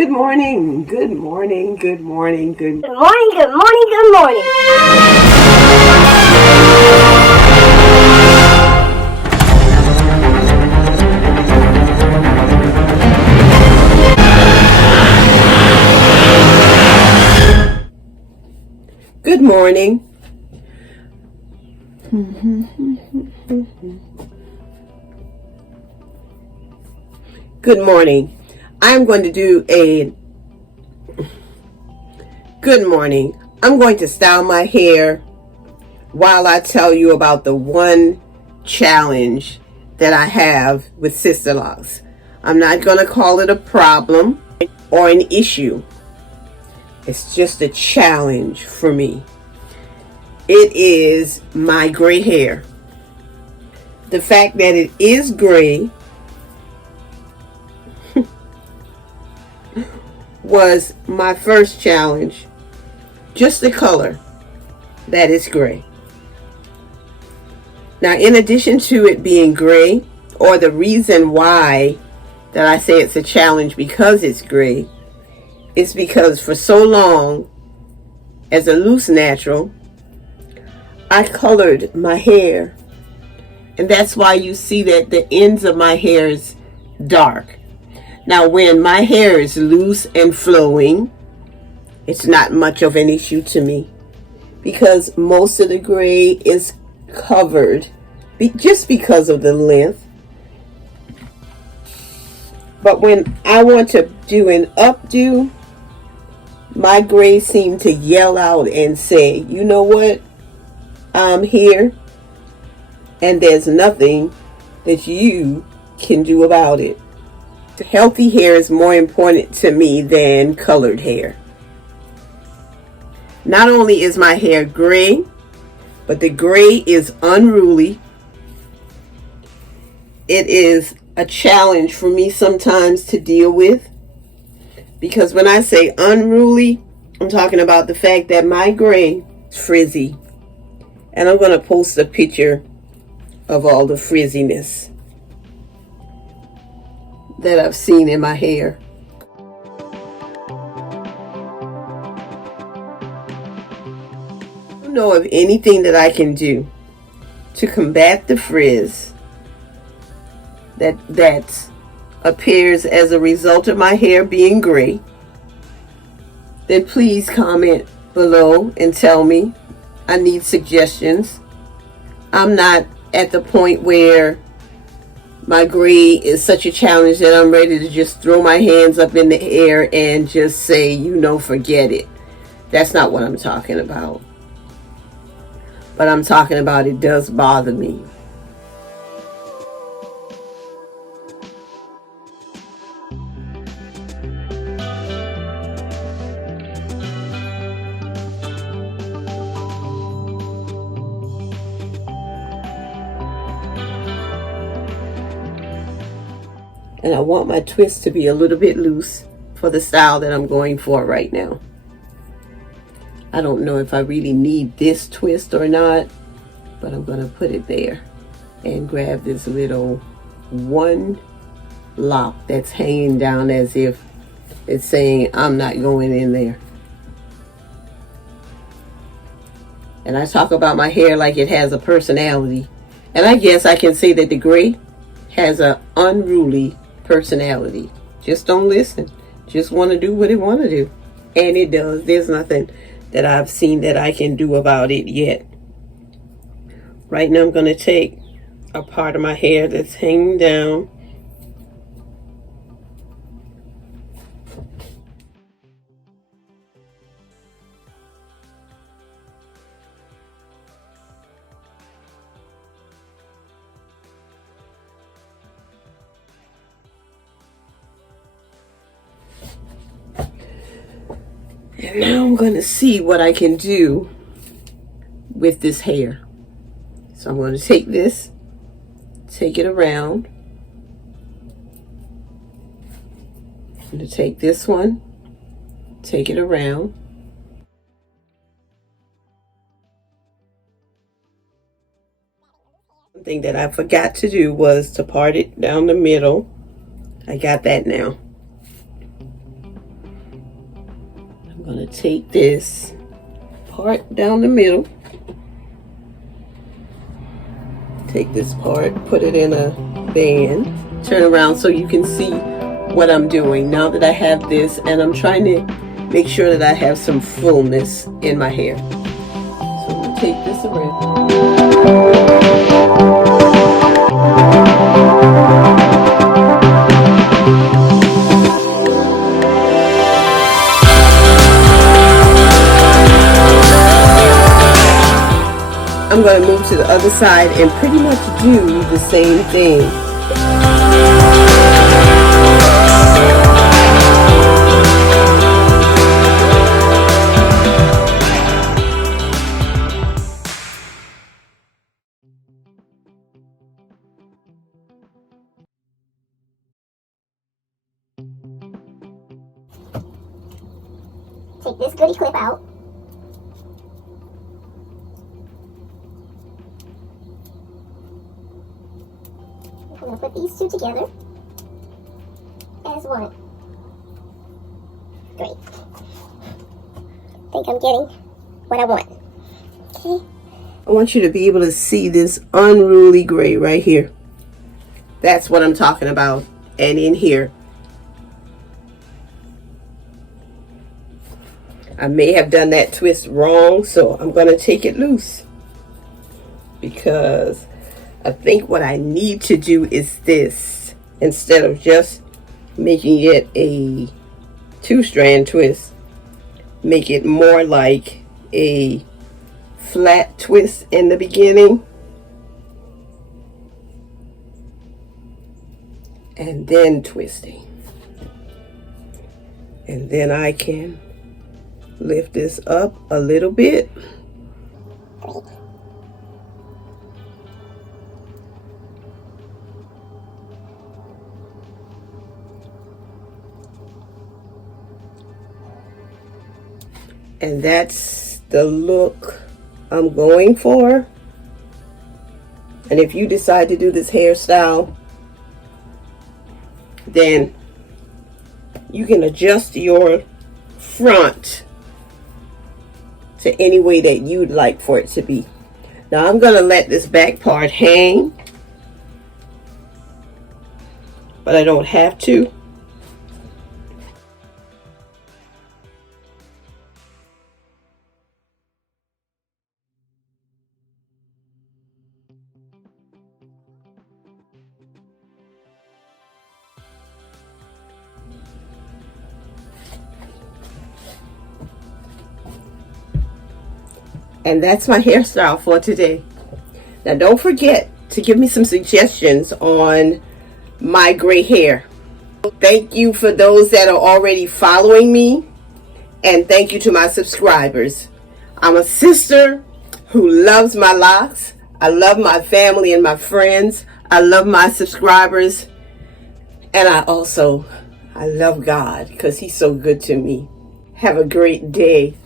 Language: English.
Good morning, good morning, good morning, good Good morning, good morning, good morning. Good morning. Good morning. I'm going to do a good morning. I'm going to style my hair while I tell you about the one challenge that I have with Sisterlocks. I'm not going to call it a problem or an issue. It's just a challenge for me. It is my gray hair. The fact that it is gray was my first challenge. Just the color that is gray. Now, in addition to it being gray, or the reason why that I say it's a challenge because it's gray, it's because for so long, as a loose natural, I colored my hair. And that's why you see that the ends of my hair is dark. Now, when my hair is loose and flowing, it's not much of an issue to me because most of the gray is covered just because of the length. But when I want to do an updo, my gray seem to yell out and say, you know what? I'm here and there's nothing that you can do about it. Healthy hair is more important to me than colored hair. Not only is my hair gray, but the gray is unruly. It is a challenge for me sometimes to deal with because when I say unruly, I'm talking about the fact that my gray is frizzy. And I'm going to post a picture of all the frizziness that I've seen in my hair. I don't know of anything that I can do to combat the frizz that appears as a result of my hair being gray. Then please comment below and tell me. I need suggestions. I'm not at the point where my gray is such a challenge that I'm ready to just throw my hands up in the air and just say, forget it. That's not what I'm talking about. But I'm talking about it does bother me. And I want my twist to be a little bit loose for the style that I'm going for right now. I don't know if I really need this twist or not, but I'm going to put it there and grab this little one lock that's hanging down as if it's saying I'm not going in there. And I talk about my hair like it has a personality. And I guess I can say that the gray has an unruly personality. Just don't listen. Just want to do what it want to do. And it does. There's nothing that I've seen that I can do about it yet. Right now I'm going to take a part of my hair that's hanging down. And now I'm going to see what I can do with this hair. So I'm going to take this, take it around. I'm going to take this one, take it around. One thing that I forgot to do was to part it down the middle. I got that now. I'm going to take this part down the middle. Take this part, put it in a band, turn around so you can see what I'm doing now that I have this, and I'm trying to make sure that I have some fullness in my hair. So I'm going to take this around. I'm going to move to the other side and pretty much do the same thing. Take this goody clip out. I'm going to put these two together as one. Great. I think I'm getting what I want. Okay. I want you to be able to see this unruly gray right here. That's what I'm talking about. And in here, I may have done that twist wrong, so I'm going to take it loose, because I think what I need to do is this, instead of just making it a 2-strand twist, make it more like a flat twist in the beginning and then twisting, and then I can lift this up a little bit. And that's the look I'm going for. And if you decide to do this hairstyle, then you can adjust your front to any way that you'd like for it to be. Now I'm going to let this back part hang, but I don't have to. And that's my hairstyle for today. Now don't forget to give me some suggestions on my gray hair. Thank you for those that are already following me, and thank you to my subscribers. I'm a sister who loves my locks. I love my family and my friends. I love my subscribers, and I love God because he's so good to me. Have a great day.